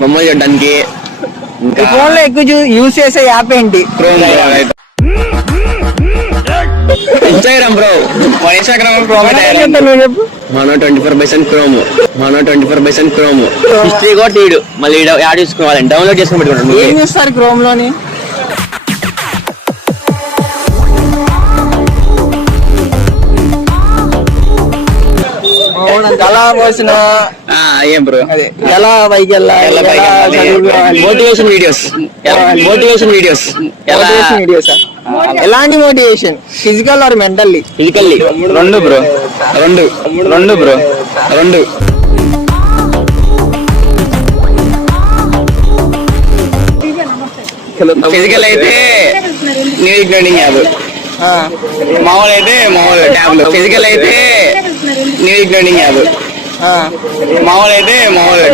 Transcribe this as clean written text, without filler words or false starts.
బొమ్మలు చూడడానికి. ఫోన్ లో ఎక్కువ యూజ్ చేసే యాప్ ఏంటి? Instagram bro. ఇన్స్టాగ్రామ్ క్రోమ్ మన 24/7 క్రోమ్. మన 24/7 క్రోమ్. హిస్టరీ కూడా తీయడు. మళ్ళీ యాడ్ చేసుకోవాలి, డౌన్లోడ్ చేసుకుని పెట్టుకుంటాడు. ఏం చేస్తారు క్రోమ్ లోని? ఎలా పోసిన ఏం బ్రో అదే ఎలా పైకెళ్ళా, motivation videos. Motivation videos. Motivation videos. ఎలాంటి మోటివేషన్? Physical or mentally? ఫిజికల్లీ. రెండు బ్రో. రెండు బ్రో. రెండు. ఫిజికల్ అయితే న్యూస్ లెర్నింగ్ యాప్. మామూలు అయితే మామూలు ట్యాబ్లు. ఫిజికల్ అయితే న్యూస్ లెర్నింగ్ యాప్. మామూలు అయితే మామూలు